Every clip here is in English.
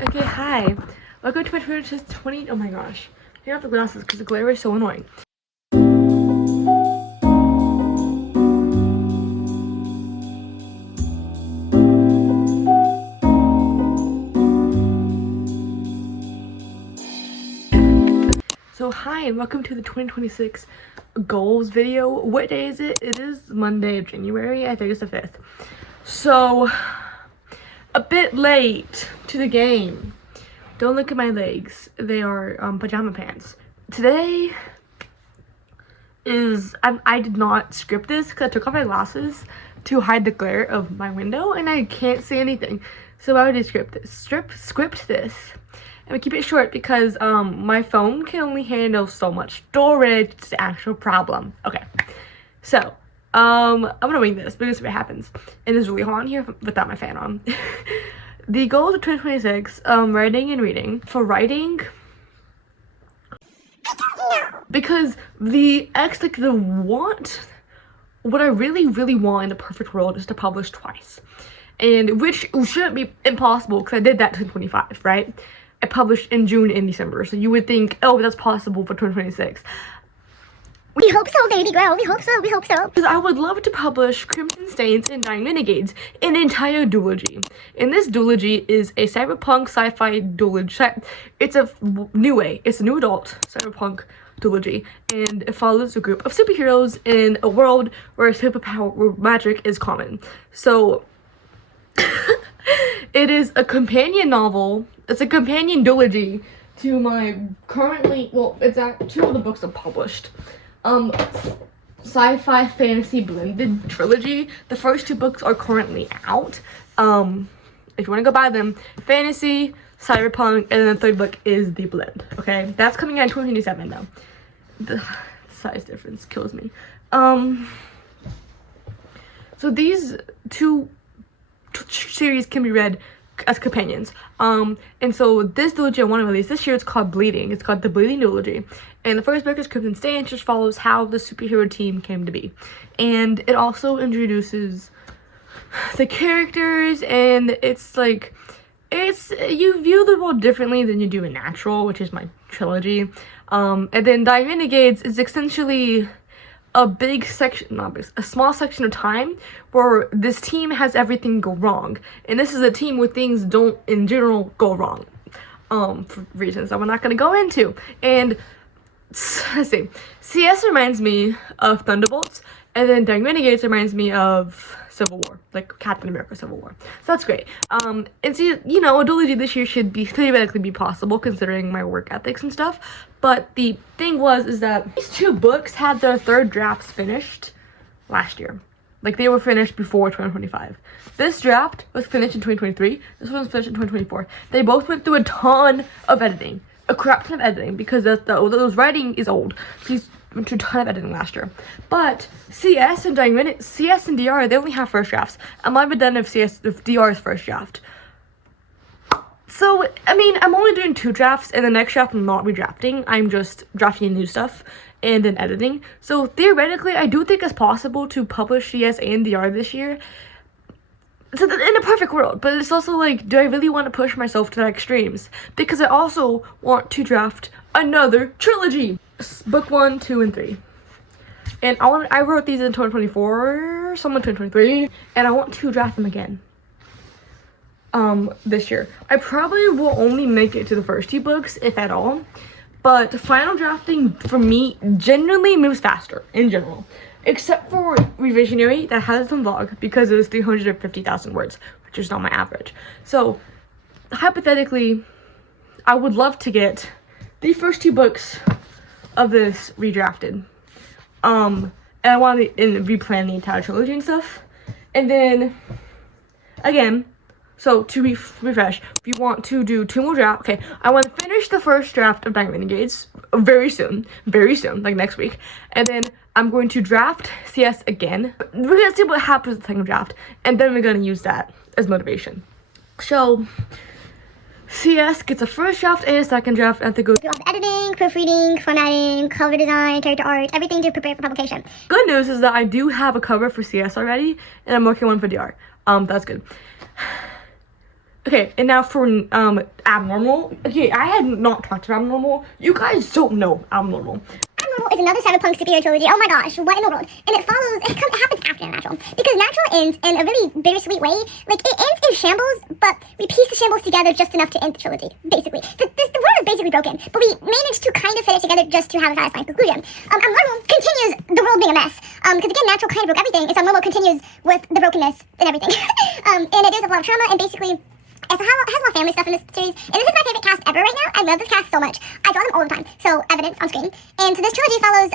Okay, hi. Welcome to my Twitter test 20. Oh my gosh. I take off the glasses because the glare is so annoying. So hi and welcome to the 2026 goals video. What day is it? It is Monday of January. I think it's the 5th. So a bit late to the game. Don't look at my legs. They are pajama pants. Today is I did not script this because I took off my glasses to hide the glare of my window and I can't see anything. So I would just script this. And we keep it short because my phone can only handle so much storage. It's the actual problem. Okay, so I'm gonna wing this because if it happens, and it's really hot in here without my fan on. The goals of 2026, writing and reading. For writing, because what I really want in the perfect world is to publish twice, and which shouldn't be impossible because I did that in 2025, right? I published in June and December, so you would think, oh, that's possible for 2026. We hope so, baby girl. We hope so. Because I would love to publish Crimson Stains and Dying Renegades, an entire duology. And this duology is a cyberpunk sci-fi duology. It's a new adult cyberpunk duology, and it follows a group of superheroes in a world where magic is common. So it is a companion novel. It's a companion duology to my two of the books I've published. Sci-fi fantasy blended trilogy. The first two books are currently out. If you want to go buy them, fantasy, cyberpunk, and then the third book is the blend. Okay, that's coming out in 2027 though. The size difference kills me. So these two series can be read as companions. And so this duology I want to release this year, it's called Bleeding. It's called the Bleeding duology. And the first book is Crimson Stains, which follows how the superhero team came to be. And it also introduces the characters, and it's like, you view the world differently than you do in Natural, which is my trilogy. And then Dying Renegades is essentially a small section of time where this team has everything go wrong, and this is a team where things don't in general go wrong, for reasons that we're not going to go into. And let's see, CS reminds me of Thunderbolts, and then Dying Renegades reminds me of Civil War, like Captain America Civil War. So that's great. And so, you know, a duology this year should theoretically be possible considering my work ethics and stuff. But the thing is that these two books had their third drafts finished last year. Like, they were finished before 2025. This draft was finished in 2023. This one was finished in 2024. They both went through a ton of editing. A crap ton of editing, because those writing is old. He's went through a ton of editing last year. But CS and DR, they only have first drafts. I'm not even done if DR's first draft. So, I mean, I'm only doing 2 drafts, and the next draft I'm not redrafting. I'm just drafting new stuff and then editing. So, theoretically, I do think it's possible to publish CS and DR this year. So in a perfect world, but it's also like, do I really want to push myself to the extremes? Because I also want to draft another trilogy. Book 1, 2, and 3. And I wrote these in 2024, some in 2023, and I want to draft them again. This year. I probably will only make it to the first 2 books, if at all. But final drafting, for me, generally moves faster, in general. Except for Revisionary, that has some vlog, because it was 350,000 words, which is not my average. So, hypothetically, I would love to get the first 2 books of this redrafted. And I want to replan the entire trilogy and stuff. And then, again, so to refresh, if you want to do 2 more drafts, okay, I want to finish the first draft of Dying Renegades very soon, like next week. And then I'm going to draft CS again. We're going to see what happens in the second draft, and then we're going to use that as motivation. So, CS gets a first draft and a second draft, and to go Editing, proofreading, formatting, cover design, character art, everything to prepare for publication. Good news is that I do have a cover for CS already, and I'm working on one for DR. That's good. Okay, and now for Abnormal. Okay, I had not talked about Abnormal. You guys don't know Abnormal. Abnormal is another cyberpunk superhero trilogy. Oh my gosh, what in the world? And it happens after Natural. Because Natural ends in a really bittersweet way. Like, it ends in shambles, but we piece the shambles together just enough to end the trilogy, basically. The world is basically broken, but we managed to kind of fit it together just to have a satisfying conclusion. Abnormal continues the world being a mess. Because again, Natural kind of broke everything, and so Abnormal continues with the brokenness and everything. And it deals with a lot of trauma, and basically, it has a lot of family stuff in this series, and this is my favorite cast ever right now. I love this cast so much. I draw them all the time, so evidence on screen. And so this trilogy follows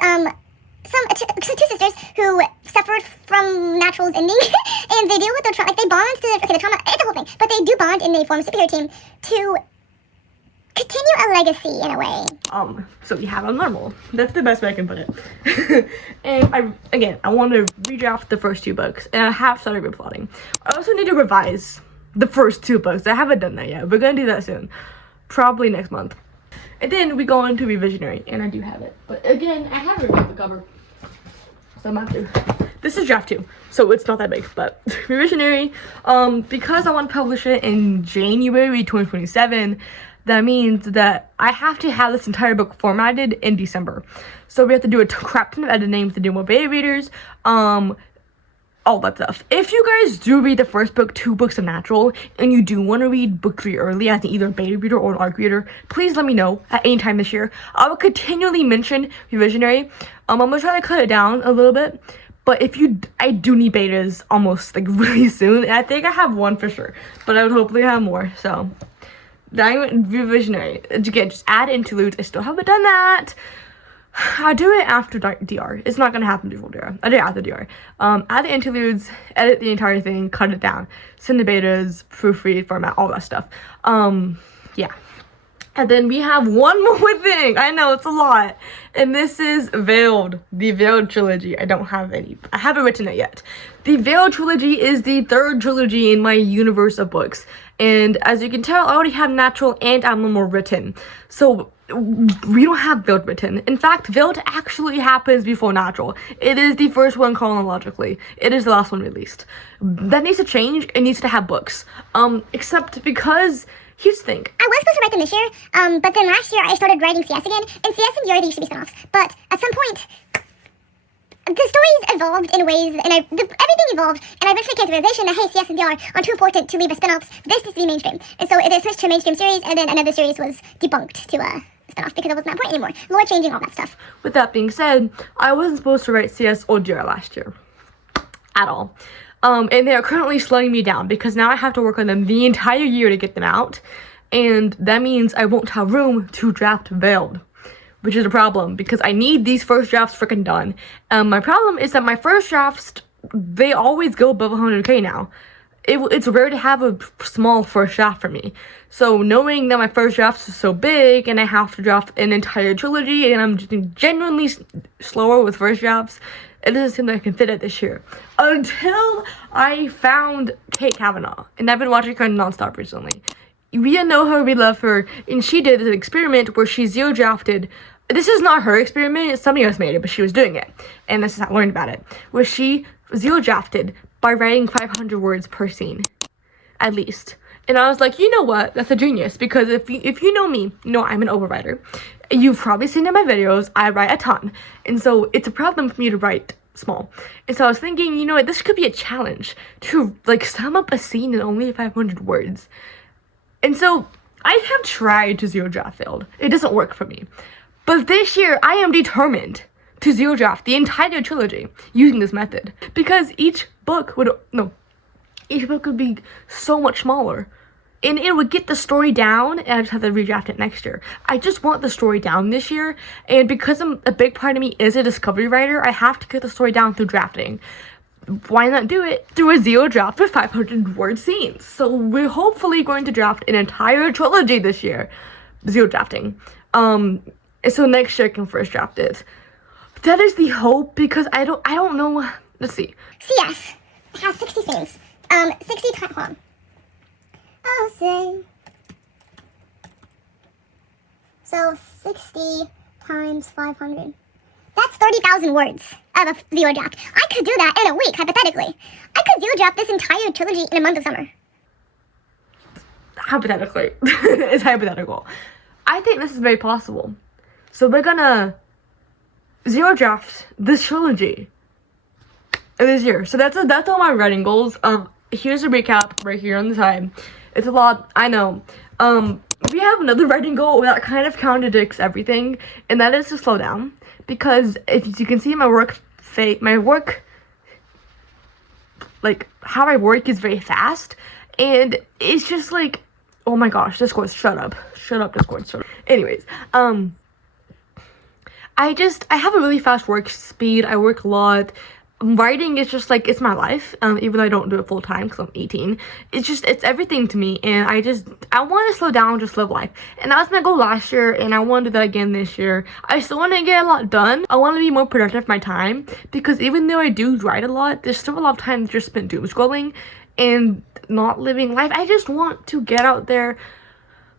two sisters who suffered from Natural's ending, and they deal with the trauma. Like, they bond to the trauma. It's a whole thing, but they do bond and they form a superhero team to continue a legacy in a way. So we have Abnormal. That's the best way I can put it. And I want to redraft the first 2 books, and I have started replotting. I also need to revise the first 2 books. I haven't done that yet. We're gonna do that soon, probably next month. And then we go into Revisionary, and I do have it. But again, I haven't read the cover, so I'm not to. This is draft 2, so it's not that big. But Revisionary, because I want to publish it in January 2027, that means that I have to have this entire book formatted in December. So we have to do a crap ton of editing, to do more beta readers, all that stuff. If you guys do read the first book, 2 books of Natural, and you do want to read book 3 early as either a beta reader or an ARC reader, please let me know at any time this year. I will continually mention Revisionary. I'm gonna try to cut it down a little bit, but I do need betas almost like really soon, and I think I have 1 for sure, but I would hopefully have more. So Revisionary, again, just add interludes. I still haven't done that. I do it after DR. It's not gonna happen before DR. I do it after DR. Add the interludes, edit the entire thing, cut it down, send the betas, proofread, format, all that stuff. Yeah. And then we have one more thing. I know it's a lot, and this is Veiled, the Veiled trilogy. I haven't written it yet. The Veiled trilogy is the 3rd trilogy in my universe of books, and as you can tell, I already have Natural and Abnormal written. So we don't have Veiled written. In fact, Veiled actually happens before Natural. It is the first one chronologically. It is the last one released. That needs to change. It needs to have books. Except because, here's the thing. I was supposed to write them this year, but then last year I started writing CS again, and CS and DR used to be spinoffs. But at some point, the stories evolved in ways, and everything evolved, and I eventually came to the realization that, hey, CS and DR are too important to leave as spinoffs. This is the mainstream. And so it switched to a mainstream series, and then another series was debunked to a spinoff because it wasn't that point anymore. Lore changing, all that stuff. With that being said, I wasn't supposed to write CS or DR last year. At all. And they are currently slowing me down because now I have to work on them the entire year to get them out. And that means I won't have room to draft Veiled, which is a problem because I need these first drafts freaking done. My problem is that my first drafts, they always go above 100k now. It's rare to have a small first draft for me. So knowing that my first draft is so big and I have to draft an entire trilogy and I'm just genuinely slower with first drafts, it doesn't seem like I can fit it this year. Until I found Kate Kavanaugh, and I've been watching her nonstop recently. We know her, we love her, and she did an experiment where she zero drafted. This is not her experiment, somebody else made it, but she was doing it. And this is how I learned about it. Where she zero drafted by writing 500 words per scene, at least. And I was like, you know what? That's a genius. Because if you know me, you know I'm an overwriter. You've probably seen in my videos, I write a ton. And so it's a problem for me to write small. And so I was thinking, you know what? This could be a challenge to like sum up a scene in only 500 words. And so I have tried to zero draft Veiled. It doesn't work for me. But this year, I am determined to zero draft the entire trilogy using this method. Because each book would be so much smaller. And it would get the story down, and I just have to redraft it next year. I just want the story down this year, and because a big part of me is a discovery writer, I have to get the story down through drafting. Why not do it through a zero draft with 500 word scenes? So we're hopefully going to draft an entire trilogy this year. Zero drafting. So next year I can first draft it. That is the hope, because I don't know. Let's see. CS has 60 scenes. 60 times, hold on. I'll say. So 60 times 500. That's 30,000 words of a zero draft. I could do that in a week, hypothetically. I could zero draft this entire trilogy in a month of summer. hypothetically, it's hypothetical. I think this is very possible. So we're gonna zero draft this trilogy this year. So that's all my writing goals. Here's a recap right here on the side. It's a lot, I know. We have another writing goal that kind of contradicts everything, and that is to slow down. Because if you can see my work, like how I work is very fast, and it's just like, oh my gosh, Discord, shut up, Discord, shut up. Anyways, I have a really fast work speed. I work a lot. Writing is just like, it's my life, even though I don't do it full time because I'm 18. It's everything to me, and I want to slow down, just live life. And that was my goal last year, and I want to do that again this year. I still want to get a lot done. I want to be more productive with my time, because even though I do write a lot, there's still a lot of time just spent doom scrolling and not living life. I just want to get out there.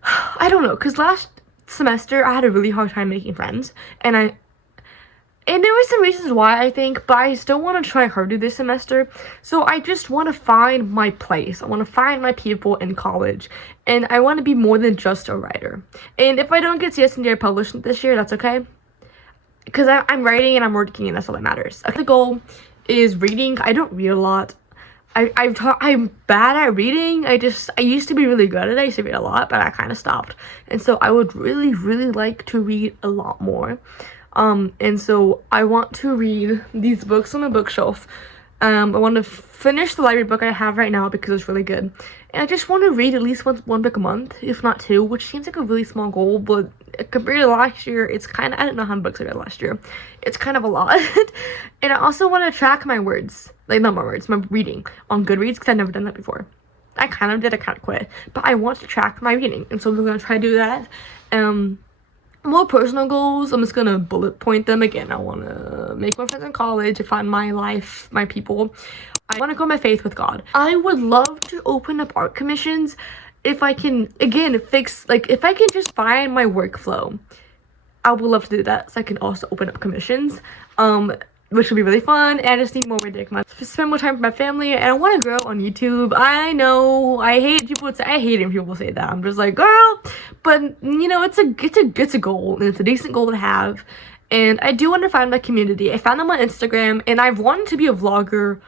I don't know, because last semester I had a really hard time making friends, and there were some reasons why, I think, but I still want to try harder this semester. So I just want to find my place. I want to find my people in college. And I want to be more than just a writer. And if I don't get CSNDI published this year, that's okay. Because I'm writing and I'm working, and that's all that matters. The goal is reading. I don't read a lot. I'm bad at reading. I used to be really good at it. I used to read a lot, but I kind of stopped. And so I would really, really like to read a lot more. And so I want to read these books on the bookshelf. I want to finish the library book I have right now because it's really good. And I just want to read at least one book a month, if not two, which seems like a really small goal, but compared to last year, it's kind of, I don't know how many books I read last year. It's kind of a lot. And I also want to track my words, like not my words, my reading on Goodreads, because I've never done that before. I kind of did, I kind of quit, but I want to track my reading, and so we're going to try to do that. More personal goals, I'm just gonna bullet point them again. I want to make more friends in college, find my life, my people. I want to grow my faith with God. I would love to open up art commissions if I can, again, if I can just find my workflow. I would love to do that, so I can also open up commissions, which would be really fun. And I just need more ridiculous. Spend more time with my family, and I want to grow on YouTube. I know I hate it when people say that. I'm just like, girl, but you know, it's a goal, and it's a decent goal to have. And I do want to find my community. I found them on Instagram, and I've wanted to be a vlogger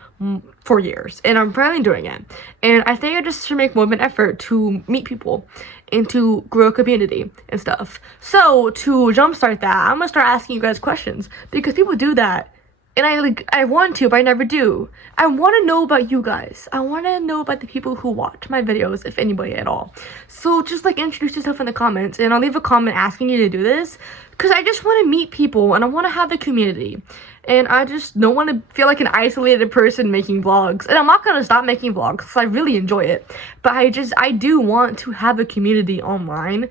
for years, and I'm finally doing it. And I think I just should make more of an effort to meet people and to grow a community and stuff. So to jumpstart that, I'm gonna start asking you guys questions, because people do that. And I want to, but I never do. I want to know about you guys. I want to know about the people who watch my videos, if anybody at all. So just introduce yourself in the comments, and I'll leave a comment asking you to do this, because I just want to meet people, and I want to have a community. And I just don't want to feel like an isolated person making vlogs. And I'm not going to stop making vlogs, because I really enjoy it. But I do want to have a community online,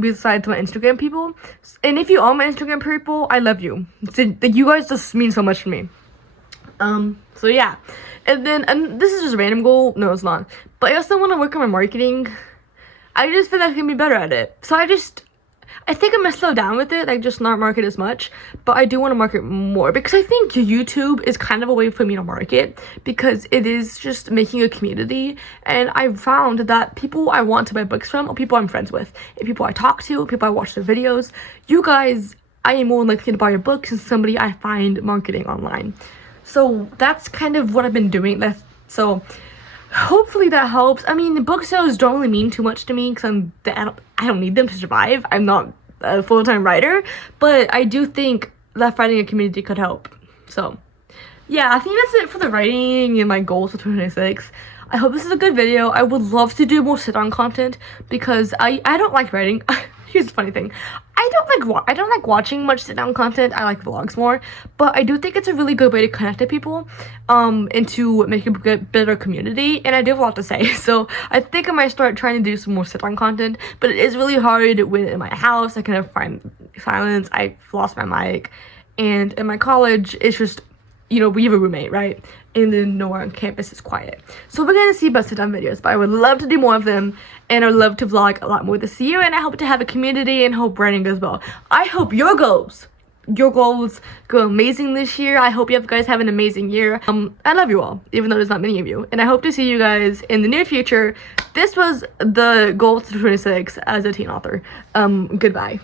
besides my Instagram people. And if you are my Instagram people, I love you. You guys just mean so much to me. So yeah. And this is just a random goal. No, it's not. But I also want to work on my marketing. I just feel like I can be better at it. So I think I'm gonna slow down with it, just not market as much, but I do want to market more, because I think YouTube is kind of a way for me to market, because it is just making a community. And I've found that people I want to buy books from are people I'm friends with, and people I talk to, people I watch their videos. You guys, I am more likely to buy your books than somebody I find marketing online. So that's kind of what I've been doing. So hopefully that helps. I mean, the book sales don't really mean too much to me, because I don't need them to survive. I'm not a full-time writer, but I do think that finding a community could help. So yeah, I think that's it for the writing and my goals for 2026. I hope this is a good video. I would love to do more sit-down content, because I don't like writing. Here's the funny thing. I don't like watching much sit-down content. I like vlogs more, but I do think it's a really good way to connect to people, and to make a better community. And I do have a lot to say, so I think I might start trying to do some more sit-down content. But it is really hard when in my house I can never find silence. I've lost my mic, and in my college it's just, we have a roommate, right? And then nowhere on campus is quiet. So we're gonna see about sit-down videos, but I would love to do more of them, and I would love to vlog a lot more this year, and I hope to have a community, and hope writing goes well. I hope your goals your goals go amazing this year. I hope you guys have an amazing year. I love you all, even though there's not many of you, and I hope to see you guys in the near future. This was the goals to 26 as a teen author. Goodbye.